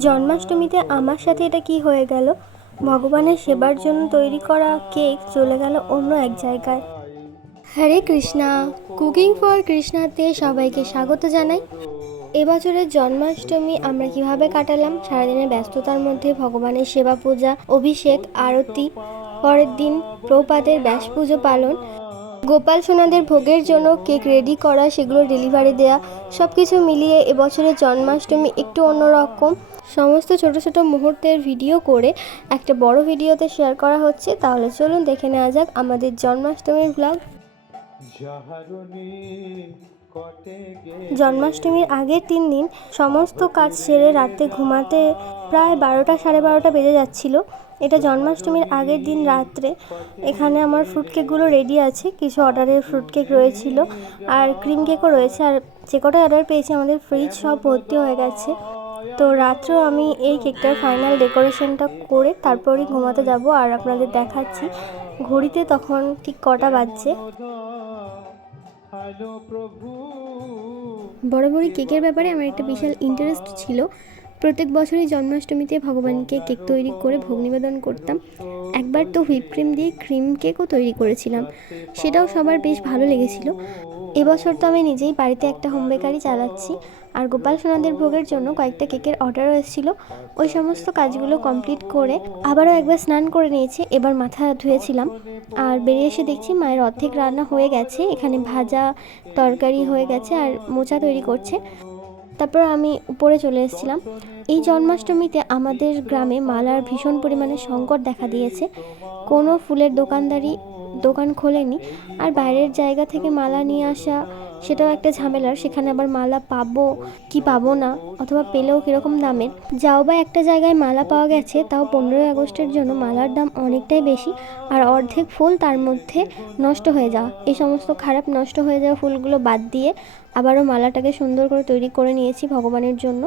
জন্মাষ্টমীতে আমার সাথে এটা কি হয়ে গেল, ভগবানের সেবার জন্য তৈরি করা কেক চলে গেল অন্য এক জায়গায়। হরে কৃষ্ণা, কুকিং ফর কৃষ্ণাতে সবাইকে স্বাগত জানাই। এবছরের জন্মাষ্টমী আমরা কিভাবে কাটালাম, সারাদিনের ব্যস্ততার মধ্যে ভগবানের সেবা, পূজা, অভিষেক, আরতি, পরের দিন প্রভুপাদের ব্যাস পুজো পালন, গোপাল সোনাদের ভোগের জন্য কেক রেডি করা, সেগুলো ডেলিভারি দেওয়া, সব কিছু মিলিয়ে এবছরের জন্মাষ্টমী একটু অন্যরকম। সমস্ত ছোট ছোট মুহূর্তের ভিডিও করে একটা বড় ভিডিওতে শেয়ার করা হচ্ছে। তাহলে চলুন দেখে নেওয়া যাক আমাদের জন্মাষ্টমীর ব্লগ। জন্মাষ্টমীর আগের 3 দিন সমস্ত কাজ সেরে রাতে ঘুমাতে প্রায় 12টা সাড়ে 12টা বেজে যাচ্ছিল। এটা জন্মাষ্টমীর আগের দিন রাত্রে। এখানে আমার ফ্রুট কেকগুলো রেডি আছে, কিছু অর্ডারের ফ্রুট কেক রয়েছিল আর ক্রিম কেকও রয়েছে। আর যে কটা অর্ডার পেয়েছি আমাদের ফ্রিজ সব ভর্তি হয়ে গেছে। তো রাত্রেও আমি এই কেকটার ফাইনাল ডেকোরেশনটা করে তারপরেই ঘুমাতে যাব। আর আপনাদের দেখাচ্ছি ঘড়িতে তখন ঠিক কটা বাজছে। বরাবরই কেকের ব্যাপারে আমার একটা বিশাল ইন্টারেস্ট ছিল। প্রত্যেক বছরই জন্মাষ্টমীতে ভগবানকে কেক তৈরি করে ভোগ নিবেদন করতাম। একবার তো হুইপ ক্রিম দিয়ে ক্রিম কেকও তৈরি করেছিলাম, সেটাও সবার বেশ ভালো লেগেছিল। এবছর তো আমি নিজেই বাড়িতে একটা হোম বেকারি চালাচ্ছি। আর গোপাল সোনাদের ভোগের জন্য কয়েকটা কেকের অর্ডারও এসেছিল। ওই সমস্ত কাজগুলো কমপ্লিট করে আবারও একবার স্নান করে নিয়েছি। এবার মাথা ধুয়েছিলাম আর বেরিয়ে এসে দেখছি মায়ের অর্ধেক রান্না হয়ে গেছে। এখানে ভাজা তরকারি হয়ে গেছে আর মোচা তৈরি করছে। তারপর আমি উপরে চলে এসেছিলাম। এই জন্মাষ্টমীতে আমাদের গ্রামে মালার ভীষণ পরিমাণে সংকট দেখা দিয়েছে। কোনো ফুলের দোকান খোলেনি। আর বাইরের জায়গা থেকে মালা নিয়ে আসা সেটাও একটা ঝামেলার। সেখানে আবার মালা পাবো কি পাবো না, অথবা পেলেও কীরকম দামের। যাও বা একটা জায়গায় মালা পাওয়া গেছে, তাও 15ই আগস্টের জন্য মালার দাম অনেকটাই বেশি। আর অর্ধেক ফুল তার মধ্যে নষ্ট হয়ে যাওয়া। এই সমস্ত খারাপ নষ্ট হয়ে যাওয়া ফুলগুলো বাদ দিয়ে আবারও মালাটাকে সুন্দর করে তৈরি করে নিয়েছি ভগবানের জন্য।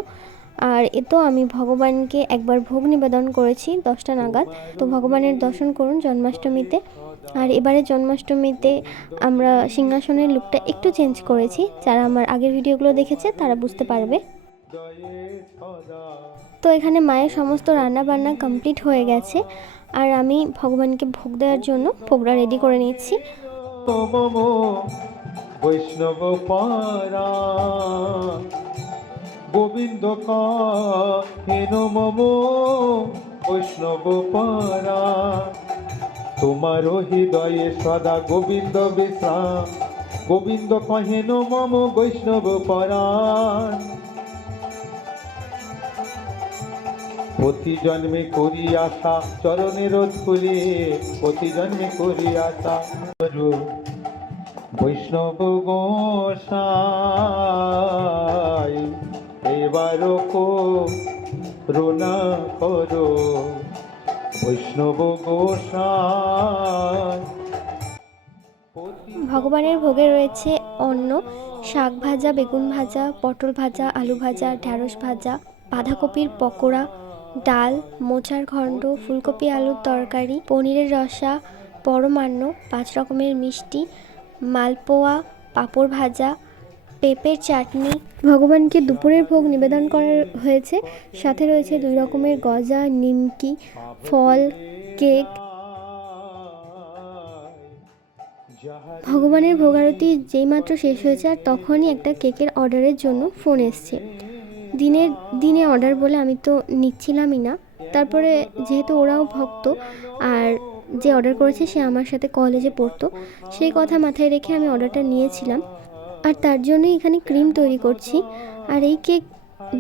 আর এতো আমি ভগবানকে একবার ভোগ নিবেদন করেছি 10টা নাগাদ। তো ভগবানের দর্শন করুন জন্মাষ্টমীতে। আর এবারে জন্মাষ্টমীতে আমরা সিংহাসনের লুকটা একটু চেঞ্জ করেছি। যারা আমার আগের ভিডিওগুলো দেখেছে তারা বুঝতে পারবে। তো এখানে মায়ের সমস্ত রান্না বান্না কমপ্লিট হয়ে গেছে আর আমি ভগবানকে ভোগ দেওয়ার জন্য ভোগটা রেডি করে নিচ্ছি। বৈষ্ণব পারা গোবিন্দ হেন মম বৈষ্ণব পারা, তোমার হৃদয়ে সদা গোবিন্দ বিশ্রাম, গোবিন্দ কহেন মম বৈষ্ণব পরাণ। প্রতি জন্মে করি আশা চরণের ধুলে, প্রতি জন্মে করি আশা বৈষ্ণব গোসাই, এবারও করুণা করো বৈষ্ণব গোসাই। ভগবানের ভোগে রয়েছে অন্ন, শাক ভাজা, বেগুন ভাজা, পটল ভাজা, আলু ভাজা, ঢ্যাঁড়স ভাজা, বাঁধাকপির পকোড়া, ডাল, মোচার ঘণ্ট, ফুলকপি আলুর তরকারি, পনিরের রসা, পরমান্ন, 5 রকমের মিষ্টি, মালপোয়া, পাঁপড় ভাজা, পেঁপের চাটনি। ভগবানকে দুপুরের ভোগ নিবেদন করা হয়েছে। সাথে রয়েছে 2 রকমের গজা, নিমকি, ফল, কেক। ভগবানের ভোগারতি যেইমাত্র শেষ হয়েছে আর তখনই একটা কেকের অর্ডারের জন্য ফোন এসছে। দিনে অর্ডার বলে আমি তো নিচ্ছিলামই না। তারপরে যেহেতু ওরাও ভক্ত আর যে অর্ডার করেছে সে আমার সাথে কলেজে পড়তো, সেই কথা মাথায় রেখে আমি অর্ডারটা নিয়েছিলাম। আর তার জন্যই এখানে ক্রিম তৈরি করছি। আর এই কেক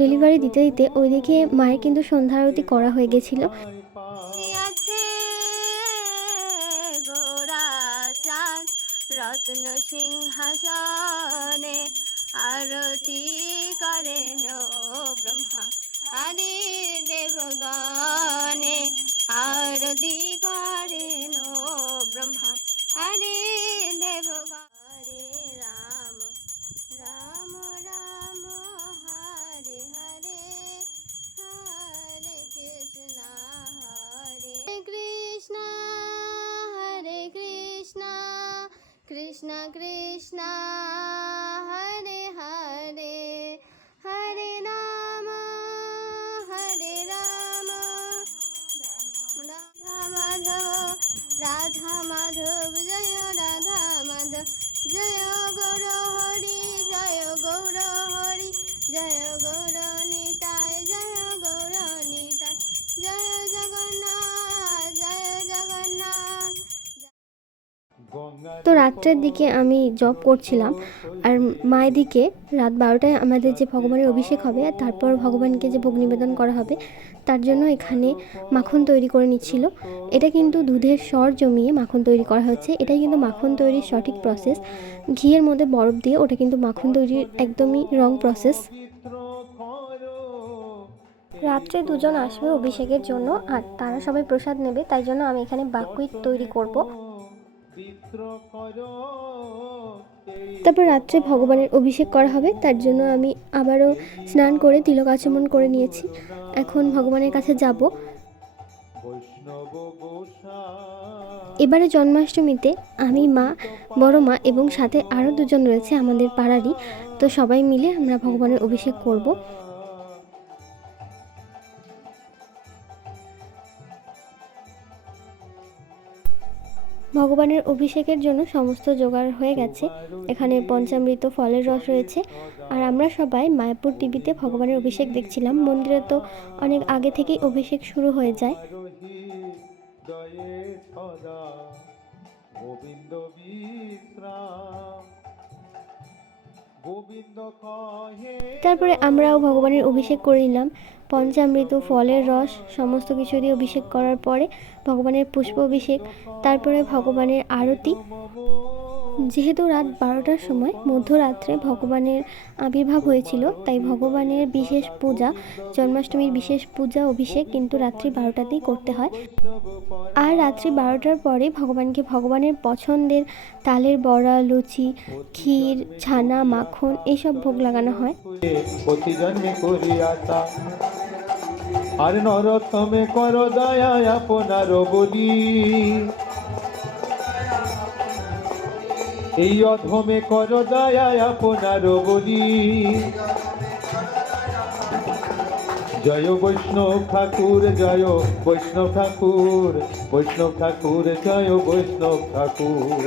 ডেলিভারি দিতে দিতে ওইদিকে মায়ের কিন্তু সন্ধ্যা আরতি করা হয়ে গেছিলো। রত্ন সিংহাসনে আরতি করেন ব্রহ্মা আদি দেবগণে, আরতি করেন ব্রহ্মা আদি দেবগণে। রাম রাম রাম হরে হরে, হরে কৃষ্ণ হরে কৃষ্ণ, হরে কৃষ্ণ কৃষ্ণ কৃষ্ণ হরে হরে, হরে রাম হরে রাধা মাধব জয় রাধা মাধব জয় গৌর হরি জয় গৌর হরি জয় গৌর নিতাই জয় গৌর নিতাই জয় জগন্নাথ জয় জগন্নাথ। তো রাত্রের দিকে আমি জব করছিলাম, আর মায়ের দিকে রাত 12টায় আমাদের যে ভগবানের অভিষেক হবে আর তারপর ভগবানকে যে ভোগ নিবেদন করা হবে তার জন্য এখানে মাখন তৈরি করে নিচ্ছিল। এটা কিন্তু দুধের স্বর জমিয়ে মাখন তৈরি করা হচ্ছে, এটাই কিন্তু মাখন তৈরির সঠিক প্রসেস। ঘিয়ের মধ্যে বরফ দিয়ে ওটা কিন্তু মাখন তৈরির একদমই রং প্রসেস। রাত্রে দুজন আসবে অভিষেকের জন্য আর তারা সবাই প্রসাদ নেবে, তাই জন্য আমি এখানে বাকুইট তৈরি করব। তারপর রাত্রে ভগবানের অভিষেক করা হবে, তার জন্য আমি আবারও স্নান করে তিলক আচমন করে নিয়েছি। এখন ভগবানের কাছে যাব। এবারে জন্মাষ্টমীতে আমি, মা, বড় মা এবং সাথে আরও দুজন রয়েছে আমাদের পাড়ারই, তো সবাই মিলে আমরা ভগবানের অভিষেক করব। ভগবানের অভিষেকের জন্য সমস্ত জোগাড় হয়ে গেছে। এখানে পঞ্চামৃত, ফলের রস রয়েছে, আর আমরা সবাই মায়াপুর টিভিতে ভগবানের অভিষেক দেখছিলাম। মন্দিরে তো অনেক আগে থেকেই অভিষেক শুরু হয়ে যায়। তারপরে আমরাও ভগবানের অভিষেক করে নিলাম। পঞ্চামৃত, ফলের রস সমস্ত কিছু দিয়ে অভিষেক করার পরে ভগবানের পুষ্প অভিষেক, তারপরে ভগবানের আরতি। যেহেতু রাত 12টার সময় মধ্যরাত্রে ভগবানের আবির্ভাব হয়েছিল, তাই ভগবানের বিশেষ পূজা, জন্মাষ্টমীর বিশেষ পূজা অভিষেক কিন্তু রাত্রি 12টাতেই করতে হয়। আর রাত্রি 12টার পরে ভগবানকে ভগবানের পছন্দের তালের বড়া, লুচি, ক্ষীর, ছানা, মাখন এইসব ভোগ লাগানো হয়। আর নরোত্তমে কর দয়া আপনার বলি, এই অধমে কর দয়া আপনার বলি। জয় বৈষ্ণব ঠাকুর, জয় বৈষ্ণব ঠাকুর, বৈষ্ণব ঠাকুর জয় বৈষ্ণব ঠাকুর।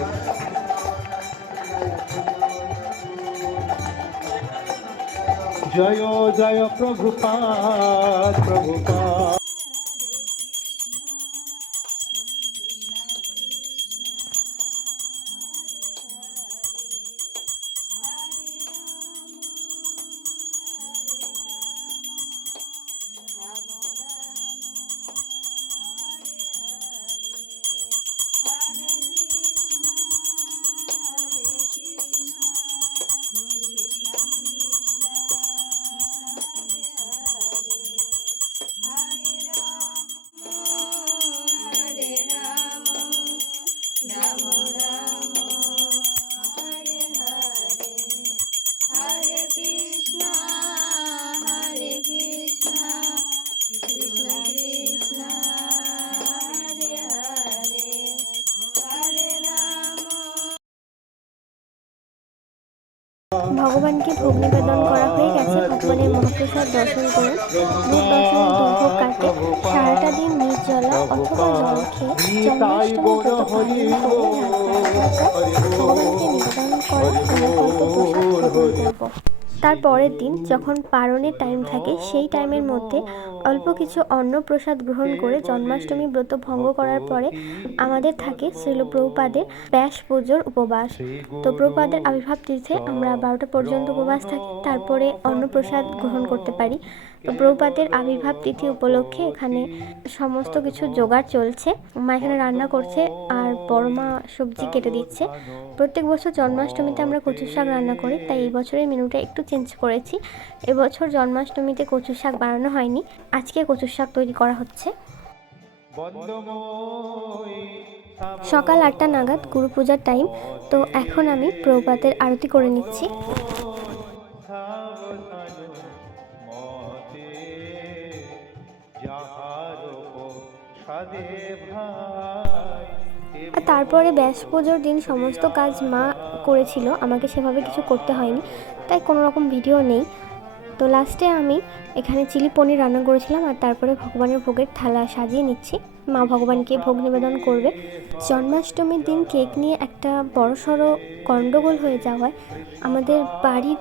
জয় জয় প্রভুপাদ, প্রভুপাদ। ভগবানকে ভোগ নিবেদন করা হয়ে গেছে। ভগবানের মহাপ্রসাদ দর্শন করুন, ভোগ দর্শনের দুর্ভোগ কাটে সারাটা দিন নির্জলা অথবা জল খেয়ে জন্মাষ্টমী ব্রত পালন করে ভগবানকে নিবেদন করা সংকল্প প্রসাদ গ্রহণ করব। তার পরের দিন যখন পারণের টাইম থাকে সেই টাইমের মধ্যে অল্প কিছু অন্ন প্রসাদ গ্রহণ করে জন্মাষ্টমী ব্রত ভঙ্গ করার পরে আমাদের থাকে শ্রীল প্রভুপাদের ব্যাস পুজোর উপবাস। তো প্রভুপাদের আবির্ভাব তীর্থে আমরা 12টা পর্যন্ত উপবাস থাকি, তারপরে অন্ন প্রসাদ গ্রহণ করতে পারি। তো প্রভুপাদের আবির্ভাব তিথি উপলক্ষে এখানে সমস্ত কিছু জোগাড় চলছে। মা এখানে রান্না করছে আর বড় মা সবজি কেটে দিচ্ছে। প্রত্যেক বছর জন্মাষ্টমীতে আমরা কচুর শাক রান্না করি, তাই এই বছরের মেনুটা একটু চেঞ্জ করেছি। এবছর জন্মাষ্টমীতে কচুর শাক বানানো হয়নি, আজকে কচুর শাক তৈরি করা হচ্ছে। সকাল 8টা নাগাদ গুরু পূজার টাইম, তো এখন আমি প্রভুপাদের আরতি করে নিচ্ছি। তারপরে ব্যাস পুজোর দিন সমস্ত কাজ মা করেছিল, আমাকে সেভাবে কিছু করতে হয়নি, তাই কোনো রকম ভিডিও নেই। তো লাস্টে আমি এখানে চিলি পনির রান্না করেছিলাম, আর তারপরে ভগবানের ভোগের থালা সাজিয়ে নিচ্ছি। মা ভগবানকে ভোগ নিবেদন করবে। জন্মাষ্টমীর দিন কেক নিয়ে একটা বড়সড় গণ্ডগোল হয়ে যাওয়ায় আমাদের বাড়ির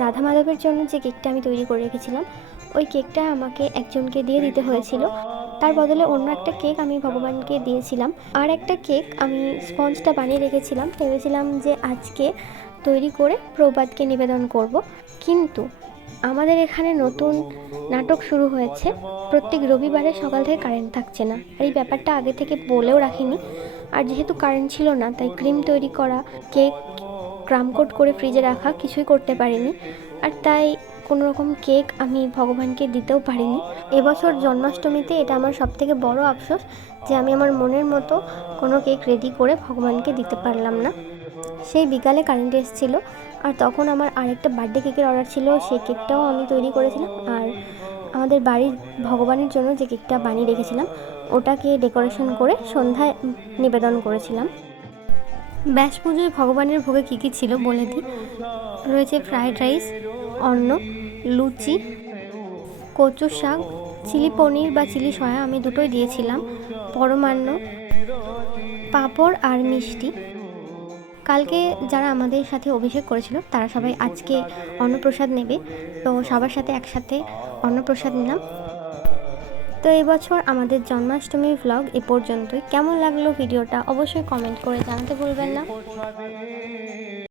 রাধা মাধবের জন্য যে কেকটা আমি তৈরি করে রেখেছিলাম, ওই কেকটা আমাকে একজনকে দিয়ে দিতে হয়েছিল। তার বদলে অন্য একটা কেক আমি ভগবানকে দিয়েছিলাম। আর একটা কেক আমি স্পঞ্জটা বানিয়ে রেখেছিলাম, ভেবেছিলাম যে আজকে তৈরি করে প্রবাদকে নিবেদন করব। কিন্তু আমাদের এখানে নতুন নাটক শুরু হয়েছে, প্রত্যেক রবিবারে সকাল থেকে কারেন্ট থাকছে না। আর এই ব্যাপারটা আগে থেকে বলেও রাখিনি। আর যেহেতু কারেন্ট ছিল না, তাই ক্রিম তৈরি করা, কেক ক্রামকোট করে ফ্রিজে রাখা কিছুই করতে পারিনি। আর তাই কোনো রকম কেক আমি ভগবানকে দিতেও পারিনি। এবছর জন্মাষ্টমীতে এটা আমার সবথেকে বড় আফসোস যে আমি আমার মনের মতো কোনো কেক রেডি করে ভগবানকে দিতে পারলাম না। সেই বিকালে কারেন্ট এসেছিলো, আর তখন আমার আরেকটা বার্থডে কেকের অর্ডার ছিল, সেই কেকটাও আমি তৈরি করেছিলাম। আর আমাদের বাড়ির ভগবানের জন্য যে কেকটা বানিয়ে রেখেছিলাম, ওটাকে ডেকোরেশন করে সন্ধ্যায় নিবেদন করেছিলাম। ব্যাস পুজোয় ভগবানের ভোগে কী কী ছিল বলে দিই। রয়েছে ফ্রায়েড রাইস, অন্ন, লুচি, কচু শাক, চিলি পনির বা চিলি সয়া, আমি দুটোই দিয়েছিলাম, পরমান্ন, পাঁপড় আর মিষ্টি। কালকে যারা আমাদের সাথে অভিষেক করেছিল তারা সবাই আজকে অন্নপ্রসাদ নেবে, তো সবার সাথে একসাথে অন্নপ্রসাদ নিলাম। তো এই বছর আমাদের জন্মাষ্টমীর ভ্লগ এ পর্যন্তই। কেমন লাগলো ভিডিওটা অবশ্যই কমেন্ট করে জানাতে ভুলবেন না।